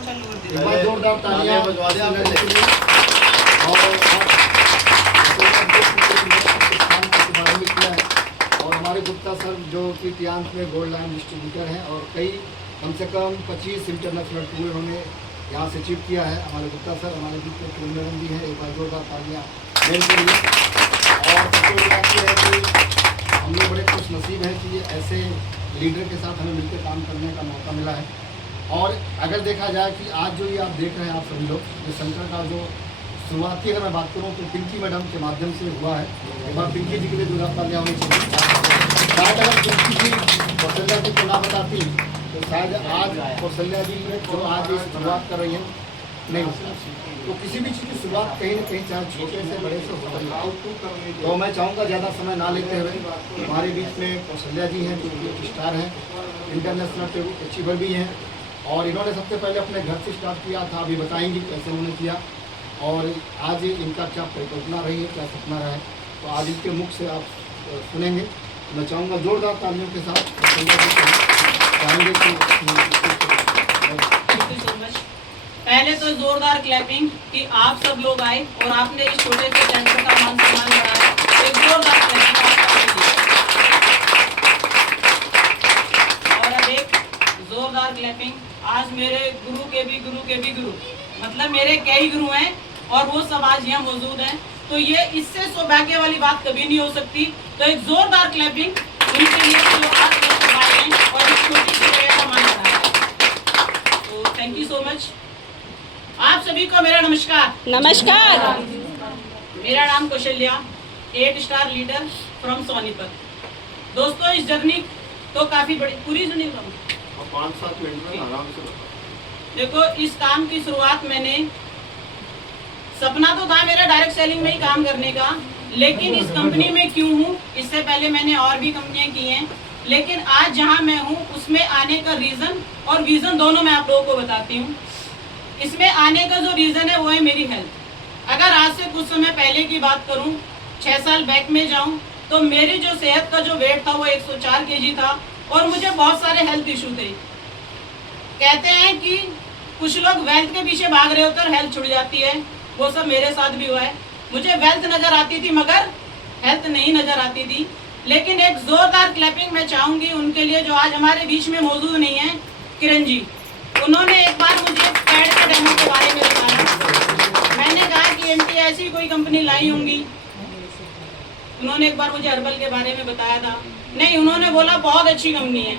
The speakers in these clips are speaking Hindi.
एक बार जोरदार तालियां बजवा दें आपके लिए। और हमारे गुप्ता सर जो कि टियांत में गोल्ड लाइन डिस्ट्रीब्यूटर हैं और कम से कम 25 इंटरनेशनल टूर उन्होंने यहाँ से अचीव किया है। हमारे गुप्ता सर, हमारे बीच में टूर मैडम भी है, एक बार जोरदार तालियां देने के लिए। और सबसे बात यह है कि हम लोग बड़े खुश नसीब हैं कि ऐसे लीडर के साथ हमें मिलकर काम करने का मौका मिला है। और अगर देखा जाए कि आज जो ये आप देख रहे हैं, आप सभी लोग, ये सेंटर का जो शुरुआती अगर मैं बात करूँ तो पिंकी मैडम के माध्यम से हुआ है। एक बार पिंकी जी के लिए जोरदार तालियां होनी चाहिए। शायद अगर पिंकी जी कौशल्या जी को ना बताती तो शायद आज कौशल्या जी जो आज शुरुआत कर रही हैं नहीं होता। तो किसी भी चीज़ की शुरुआत कहीं ना कहीं, चाहे छोटे से बड़े से होता है। तो मैं चाहूँगा ज़्यादा समय ना लेते हुए, हमारे बीच में कौशल्या जी हैं जो एक स्टार हैं, इंटरनेशनल अचीवर भी हैं। और इन्होंने सबसे पहले अपने घर से स्टार्ट किया था, अभी बताएंगी कैसे उन्होंने किया और आज इनका क्या परिकल्पना रही है, क्या सपना रहा है, तो आज इनके मुख से आप सुनेंगे। मैं चाहूँगा जोरदार तालियों के साथ चाहेंगे पहले तो जोरदार क्लैपिंग कि आप सब लोग आए और आपने इस छोटे से सेंटर का मान सम्मान बढ़ाया। एक जोरदार क्लैपिंग और अब एक जोरदार क्लैपिंग आज मेरे गुरु के भी गुरु, मतलब मेरे कई गुरु हैं और वो सब आज यहाँ मौजूद हैं। तो ये इससे सौभाग्य वाली बात कभी नहीं हो सकती। तो एक जोरदार क्लैपिंग उनके लिए जो आज आए हैं और इस छोटी सी जगह का मान बढ़ाया। तो थैंक यू सो मच। आप सभी को मेरा नमस्कार। नमस्कार। मेरा नाम Kaushalya, 8 star leader from Sonipat. दोस्तों इस जर्नी तो काफी बड़ी, पूरी सुनी 5-7 मिनट में आराम से देखो, इस काम की शुरुआत मैंने, सपना तो था मेरा डायरेक्ट सेलिंग में ही काम करने का, लेकिन इस कंपनी में क्यों हूँ, इससे पहले मैंने और भी कंपनियां की हैं, लेकिन आज जहां मैं हूँ उसमें आने का रीज़न और विज़न दोनों मैं आप लोगों को बताती हूँ। इसमें आने का जो रीज़न है वो है मेरी हेल्थ। अगर आज से कुछ समय पहले की बात करूँ, 6 साल बैक में जाऊँ, तो मेरी जो सेहत का जो वेट था वो 104 kg था और मुझे बहुत सारे हेल्थ इशू थे। कहते हैं कि कुछ लोग वेल्थ के पीछे भाग रहे होते और हेल्थ छुड़ जाती है, वो सब मेरे साथ भी हुआ है। मुझे वेल्थ नजर आती थी मगर हेल्थ नहीं नजर आती थी। लेकिन एक जोरदार क्लैपिंग मैं चाहूंगी उनके लिए जो आज हमारे बीच में मौजूद नहीं है, किरण जी। उन्होंने एक बार मुझे पैड के डेमो के बारे में बताया। मैंने कहा कि एंटी ऐसी कोई कंपनी लाई होंगी। उन्होंने एक बार मुझे हर्बल के बारे में बताया था, नहीं, उन्होंने बोला बहुत अच्छी कंपनी है।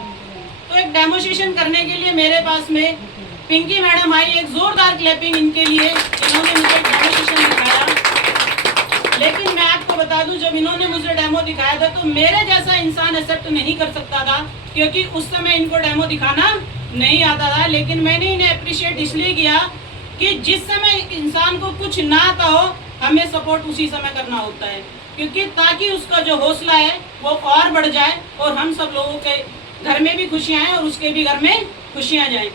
तो एक डेमोस्ट्रेशन करने के लिए मेरे पास में पिंकी मैडम आई। एक जोरदार क्लैपिंग इनके लिए, इन्होंने मुझे डेमोस्ट्रेशन दिखाया। लेकिन मैं आपको बता दूं, जब इन्होंने मुझे डेमो दिखाया था तो मेरे जैसा इंसान एक्सेप्ट नहीं कर सकता था, क्योंकि उस समय इनको डेमो दिखाना नहीं आता था। लेकिन मैंने इन्हें अप्रिशिएट इसलिए किया कि जिस समय इंसान को कुछ ना आता हो, हमें सपोर्ट उसी समय करना होता है, क्योंकि ताकि उसका जो हौसला है वो और बढ़ जाए और हम सब लोगों के घर में भी खुशियाँ आए और उसके भी घर में खुशियाँ जाएं।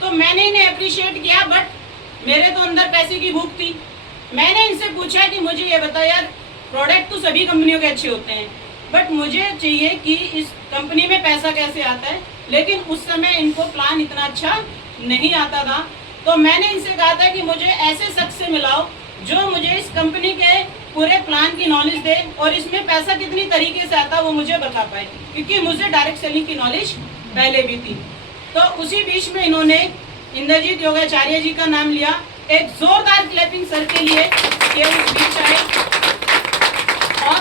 तो मैंने इन्हें अप्रिशिएट किया, बट मेरे तो अंदर पैसे की भूख थी। मैंने इनसे पूछा कि मुझे ये बता यार, प्रोडक्ट तो सभी कंपनियों के अच्छे होते हैं, बट मुझे चाहिए कि इस कंपनी में पैसा कैसे आता है। लेकिन उस समय इनको प्लान इतना अच्छा नहीं आता था। तो मैंने इनसे कहा था कि मुझे ऐसे शख्स से मिलाओ जो मुझे इस कंपनी के पूरे प्लान की नॉलेज दे और इसमें पैसा कितनी तरीके से आता वो मुझे बता पाए, क्योंकि मुझे डायरेक्ट सेलिंग की नॉलेज पहले भी थी। तो उसी बीच में इन्होंने इंद्रजीत योगाचार्य जी का नाम लिया। एक जोरदार क्लैपिंग सर के लिए कि उस बीच आए और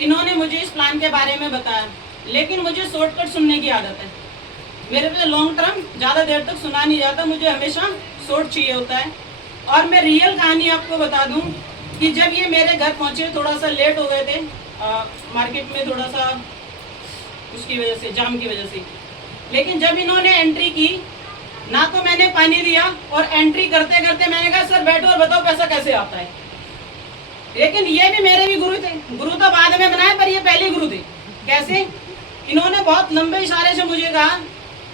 इन्होंने मुझे इस प्लान के बारे में बताया। लेकिन मुझे शॉर्टकट सुनने की आदत है, मेरे पे लॉन्ग टर्म ज़्यादा देर तक सुना नहीं जाता, मुझे हमेशा शॉर्ट चाहिए होता है। और मैं रियल कहानी आपको बता दूं कि जब ये मेरे घर पहुंचे, थोड़ा सा लेट हो गए थे, मार्केट में थोड़ा सा उसकी वजह से, जाम की वजह से। लेकिन जब इन्होंने एंट्री की ना, तो मैंने पानी दिया और एंट्री करते करते मैंने कहा सर बैठो और बताओ पैसा कैसे आता है। लेकिन ये भी मेरे भी गुरु थे, गुरु तो बाद में बनाए पर ये पहले गुरु थे। कैसे? इन्होंने बहुत लंबे इशारे से मुझे कहा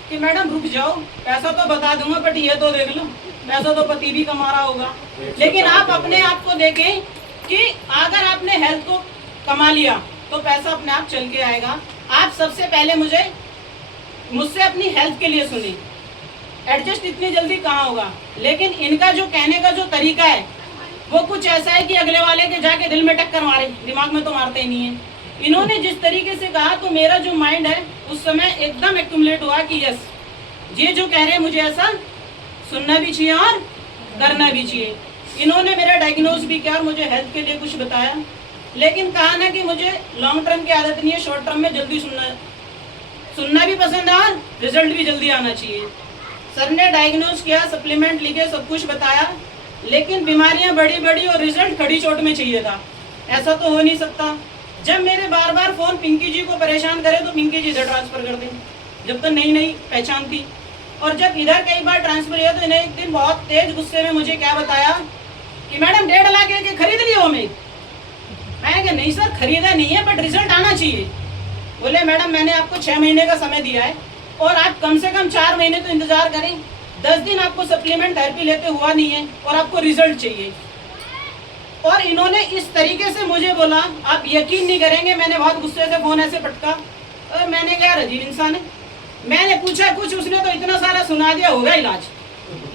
कि मैडम रुक जाओ, पैसा तो बता दूंगा बट ये तो देख लो, पैसा तो पति भी कमा रहा होगा। लेकिन आप अपने आप को देखें कि अगर आपने हेल्थ को कमा लिया तो पैसा अपने आप चल के आएगा। आप सबसे पहले मुझसे अपनी हेल्थ के लिए सुने। एडजस्ट इतनी जल्दी कहाँ होगा। लेकिन इनका जो कहने का जो तरीका है वो कुछ ऐसा है कि अगले वाले के जाके दिल में टक्कर मारे, दिमाग में तो मारते ही नहीं है। इन्होंने जिस तरीके से कहा तो मेरा जो माइंड है उस समय एकदम एक्यूमुलेट हुआ कि यस, ये जो कह रहे हैं मुझे ऐसा सुनना भी चाहिए और करना भी चाहिए। इन्होंने मेरा डायग्नोज भी किया और मुझे हेल्थ के लिए कुछ बताया, लेकिन कहा ना कि मुझे लॉन्ग टर्म की आदत नहीं है, शॉर्ट टर्म में जल्दी सुनना भी पसंद है और रिजल्ट भी जल्दी आना चाहिए। सर ने डायग्नोज किया, सप्लीमेंट लिखे, सब कुछ बताया, लेकिन बीमारियां बड़ी बड़ी और रिजल्ट खड़ी चोट में चाहिए था। ऐसा तो हो नहीं सकता। जब मेरे बार बार फोन पिंकी जी को परेशान करे तो पिंकी जी इधर ट्रांसफर कर दें, जब तक नई नई पहचान थी। और जब इधर कई बार ट्रांसफर किया तो इन्हें एक दिन बहुत तेज गुस्से में मुझे क्या बताया कि मैडम 1.5 लाख के खरीद लियो हमें। मैं कहा नहीं सर, खरीदा नहीं है बट रिजल्ट आना चाहिए। बोले मैडम मैंने आपको 6 महीने का समय दिया है और आप कम से कम 4 महीने तो इंतजार करें। 10 दिन आपको सप्लीमेंट थेरेपी लेते हुआ नहीं है और आपको रिजल्ट चाहिए। और इन्होंने इस तरीके से मुझे बोला, आप यकीन नहीं करेंगे, मैंने बहुत गुस्से से फोन ऐसे पटका और मैंने कहा अजीब इंसान है। मैंने पूछा कुछ, उसने तो इतना सारा सुना दिया, होगा इलाज।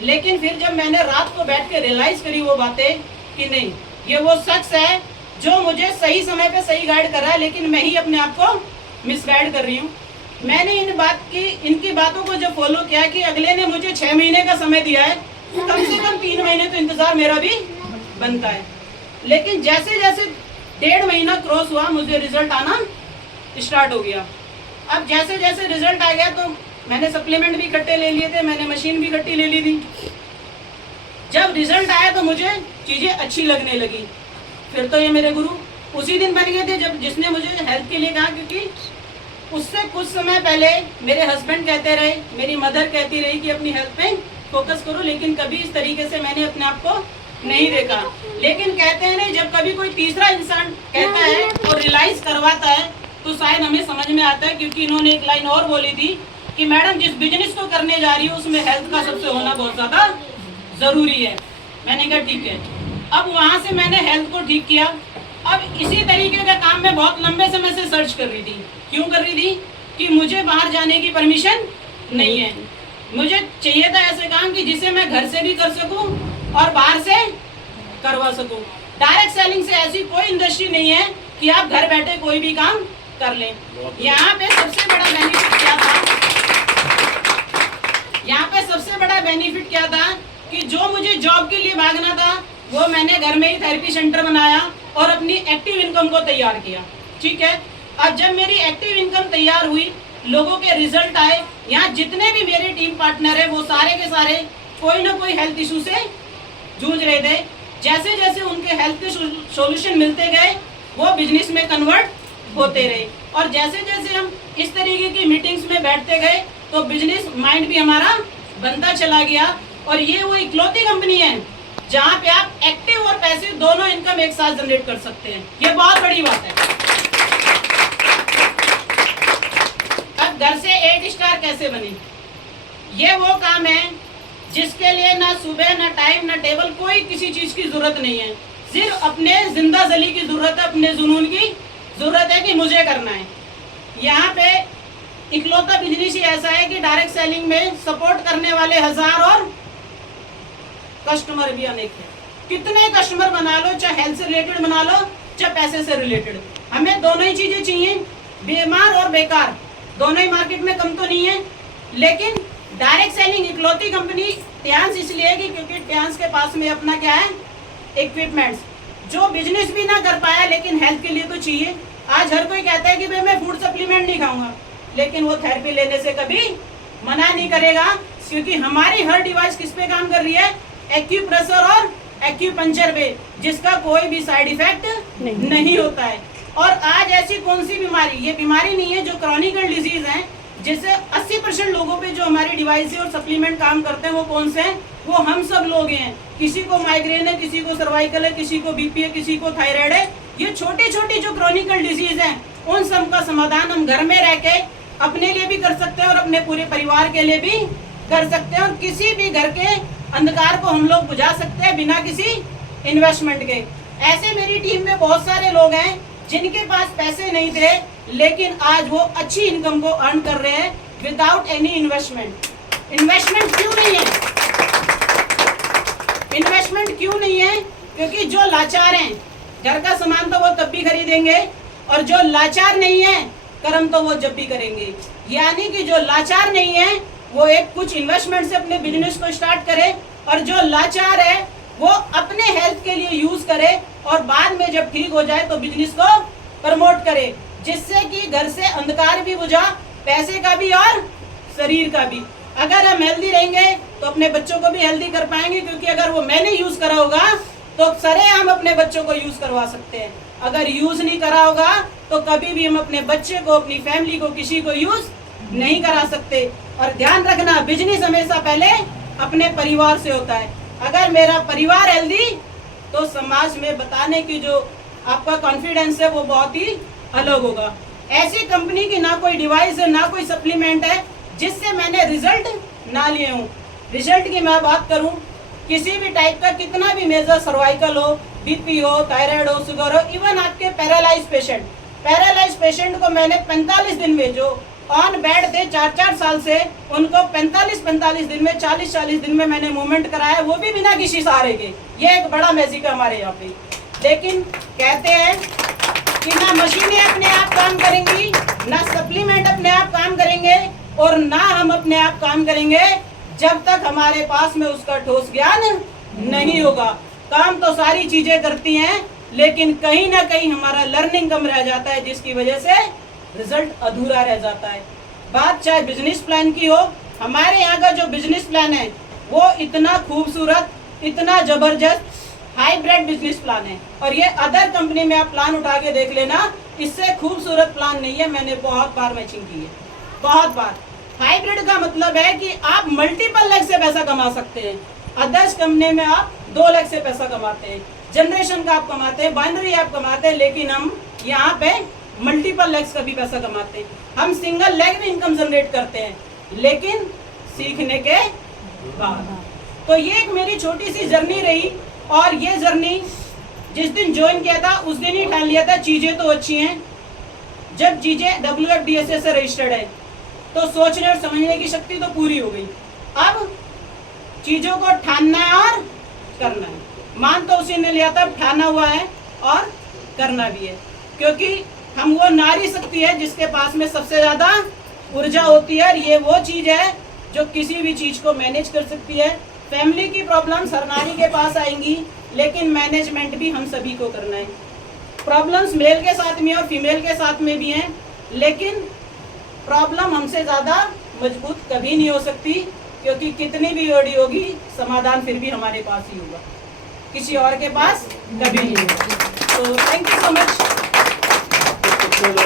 लेकिन फिर जब मैंने रात को बैठ के रियलाइज करी वो बातें कि नहीं, ये वो शख्स है जो मुझे सही समय पे सही गाइड कर रहा है, लेकिन मैं ही अपने आप को मिसगाइड कर रही हूँ। मैंने इनकी बातों को जब फॉलो किया कि अगले ने मुझे 6 महीने का समय दिया है, कम से कम 3 महीने तो इंतजार मेरा भी बनता है। लेकिन जैसे जैसे 1.5 महीना क्रॉस हुआ मुझे रिजल्ट आना स्टार्ट हो गया। अब जैसे जैसे रिजल्ट आ गया तो मैंने सप्लीमेंट भी इकट्ठे ले लिए थे, मैंने मशीन भी इकट्ठी ले ली थी। जब रिजल्ट आया तो मुझे चीजें अच्छी लगने लगी। फिर तो ये मेरे गुरु उसी दिन बन गए थे जब जिसने मुझे हेल्थ के लिए कहा, क्योंकि उससे कुछ समय पहले मेरे हस्बैंड कहते रहे, मेरी मदर कहती रही कि अपनी हेल्थ पे फोकस करो, लेकिन कभी इस तरीके से मैंने अपने आप को नहीं देखा। लेकिन कहते हैं नहीं, जब कभी कोई तीसरा इंसान कहता है और रियलाइज करवाता है तो शायद हमें समझ में आता है। क्योंकि इन्होंने एक लाइन और बोली थी कि मैडम जिस बिजनेस को करने जा रही हो उसमें हेल्थ का सबसे होना बहुत ज्यादा जरूरी है। मैंने कहा ठीक है। अब वहां से मैंने हेल्थ को ठीक किया। अब इसी तरीके का काम मैं बहुत लंबे समय से सर्च कर रही थी। क्यों कर रही थी? कि मुझे बाहर जाने की परमिशन नहीं है। मुझे चाहिए था ऐसे काम कि जिसे मैं घर से भी कर सकूं और बाहर से करवा सकूं। डायरेक्ट सेलिंग से ऐसी कोई इंडस्ट्री नहीं है कि आप घर बैठे कोई भी काम कर लें। यहाँ पे सबसे बड़ा बेनिफिट क्या था? यहाँ पे सबसे बड़ा बेनिफिट क्या था कि जो मुझे जॉब के लिए भागना था वो मैंने घर में ही थेरेपी सेंटर बनाया और अपनी एक्टिव इनकम को तैयार किया। ठीक है। अब जब मेरी एक्टिव इनकम तैयार हुई, लोगों के रिजल्ट आए, यहाँ जितने भी मेरे टीम पार्टनर है वो सारे के सारे कोई ना कोई हेल्थ इशू से जूझ रहे थे। जैसे जैसे उनके हेल्थ के सॉल्यूशन मिलते गए वो बिजनेस में कन्वर्ट होते रहे। और जैसे जैसे हम इस तरीके की मीटिंग्स में बैठते गए तो बिजनेस माइंड भी हमारा बनता चला गया। और ये वो इकलौती कंपनी है जहाँ पे आप एक्टिव और पैसिव दोनों इनकम एक साथ जनरेट कर सकते हैं। ये बहुत बड़ी बात है। अब घर से 8 स्टार कैसे बने? ये वो काम है जिसके लिए ना सुबह ना टाइम ना टेबल कोई किसी चीज की जरूरत नहीं है। सिर्फ अपने जिंदा जली की जरूरत है, अपने जुनून की जरूरत है कि मुझे करना है। यहाँ पे इकलौता बिजनेस ही ऐसा है कि डायरेक्ट सेलिंग में सपोर्ट करने वाले 1000 और कस्टमर भी अनेक है। कितने कस्टमर बना लो, चाहे हेल्थ से रिलेटेड बना लो चाहे पैसे से रिलेटेड, हमें दोनों ही चीजें चाहिए। बीमार और बेकार दोनों ही मार्केट में कम तो नहीं है। लेकिन डायरेक्ट सेलिंग इकलौती कंपनी ट्यांस इसलिए है कि क्योंकि ट्यांस के पास में अपना क्या है, इक्विपमेंट्स, जो बिजनेस भी ना कर पाया लेकिन हेल्थ के लिए तो चाहिए। आज हर कोई कहता है कि भाई मैं फूड सप्लीमेंट नहीं खाऊंगा, लेकिन वो थेरेपी लेने से कभी मना नहीं करेगा, क्योंकि हमारी हर डिवाइस किस पे काम कर रही है, एक्यूप्रेशर और एक्यूपंक्चर पे, जिसका कोई भी साइड इफेक्ट नहीं होता है। और आज ऐसी कौन सी बीमारी, ये बीमारी नहीं है जो क्रॉनिकल डिजीज है, जिससे 80% लोगों पे जो हमारी डिवाइस और सप्लीमेंट काम करते हैं वो कौन से हैं? वो हम सब लोग हैं। किसी को माइग्रेन है, किसी को सर्वाइकल है, किसी को बीपी है, किसी को थायराइड है। ये छोटी छोटी जो क्रॉनिकल डिजीज हैं उन सब का समाधान हम घर में रह के अपने लिए भी कर सकते हैं और अपने पूरे परिवार के लिए भी कर सकते हैं। और किसी भी घर के अंधकार को हम लोग बुझा सकते हैं बिना किसी इन्वेस्टमेंट के। ऐसे मेरी टीम में बहुत सारे लोग हैं जिनके पास पैसे नहीं थे, लेकिन आज वो अच्छी इनकम को अर्न कर रहे हैं विदाउट एनी इन्वेस्टमेंट। इन्वेस्टमेंट क्यों नहीं है? इन्वेस्टमेंट क्यों नहीं है? क्योंकि जो लाचार हैं घर का सामान तो वो तब भी खरीदेंगे, और जो लाचार नहीं है कर्म तो वो जब भी करेंगे। यानी कि जो लाचार नहीं है वो एक कुछ इन्वेस्टमेंट से अपने बिजनेस को स्टार्ट करे, और जो लाचार है वो अपने हेल्थ के लिए यूज करे, और बाद में जब ठीक हो जाए तो बिजनेस को प्रमोट करे, जिससे कि घर से अंधकार भी बुझा, पैसे का भी और शरीर का भी। अगर हम हेल्दी रहेंगे तो अपने बच्चों को भी हेल्दी कर पाएंगे, क्योंकि अगर वो मैंने यूज करा होगा तो सरेआम अपने बच्चों को यूज करवा सकते हैं। अगर यूज नहीं करा होगा तो कभी भी हम अपने बच्चे को, अपनी फैमिली को, किसी को यूज नहीं करा सकते। और ध्यान रखना, बिजनेस हमेशा पहले अपने परिवार से होता है। अगर मेरा परिवार हेल्दी तो समाज में बताने की जो आपका कॉन्फिडेंस है वो बहुत ही अलग होगा। ऐसी कंपनी की ना कोई डिवाइस है, ना कोई सप्लीमेंट है जिससे मैंने रिजल्ट ना लिए हूँ। रिजल्ट की मैं बात करूँ, किसी भी टाइप का कितना भी मेजर, सर्वाइकल हो, बीपी हो, थायराइड हो, शुगर हो, इवन आपके पैरालाइज पेशेंट को मैंने 45 दिन में, जो ऑन बेड थे 4-4 साल से, उनको 45 दिन में, 40 दिन में मैंने मूवमेंट कराया, वो भी बिना किसी सहारे के। ये एक बड़ा मैजिक है हमारे यहाँ पे। लेकिन कहते हैं कि ना मशीनें अपने आप काम करेंगी, ना सप्लीमेंट अपने आप काम करेंगे, और ना हम अपने आप काम करेंगे जब तक हमारे पास में उसका ठोस ज्ञान नहीं होगा। काम तो सारी चीजें करती हैं, लेकिन कहीं ना कहीं हमारा लर्निंग कम रह जाता है, जिसकी वजह से रिजल्ट अधूरा रह जाता है। बात चाहे बिजनेस प्लान की हो, हमारे यहाँ का जो बिजनेस प्लान है वो इतना खूबसूरत, इतना जबरदस्त हाइब्रिड बिजनेस प्लान है, और ये अदर कंपनी में आप प्लान उठा के देख लेना, इससे खूबसूरत प्लान नहीं है। मैंने बहुत बार मैचिंग की है, बहुत बार। हाइब्रिड का मतलब है कि आप मल्टीपल लाख से पैसा कमा सकते हैं। अदर्स कंपनी में आप 2 लाख से पैसा कमाते हैं, जनरेशन का आप कमाते हैं, बाइनरी आप कमाते हैं, लेकिन हम यहाँ पे मल्टीपल लैक्स का भी पैसा कमाते हैं। हम सिंगल लेग में इनकम जनरेट करते हैं, लेकिन सीखने के बाद। तो ये एक मेरी छोटी सी जर्नी रही, और ये जर्नी जिस दिन ज्वाइन किया था उस दिन ही ठान लिया था चीजें तो अच्छी हैं। जब चीजें WFDSA से रजिस्टर्ड है तो सोचने और समझने की शक्ति तो पूरी हो गई। अब चीजों को ठानना है और करना है। मान तो उसी ने लिया था, ठाना हुआ है और करना भी है, क्योंकि हम वो नारी शक्ति है जिसके पास में सबसे ज्यादा ऊर्जा होती है, और ये वो चीज है जो किसी भी चीज को मैनेज कर सकती है। फैमिली की प्रॉब्लम्स हर नारी के पास आएंगी, लेकिन मैनेजमेंट भी हम सभी को करना है। प्रॉब्लम्स मेल के साथ में और फीमेल के साथ में भी हैं, लेकिन प्रॉब्लम हमसे ज़्यादा मजबूत कभी नहीं हो सकती, क्योंकि कितनी भी बड़ी होगी समाधान फिर भी हमारे पास ही होगा, किसी और के पास कभी नहीं होगा। तो थैंक यू सो मच।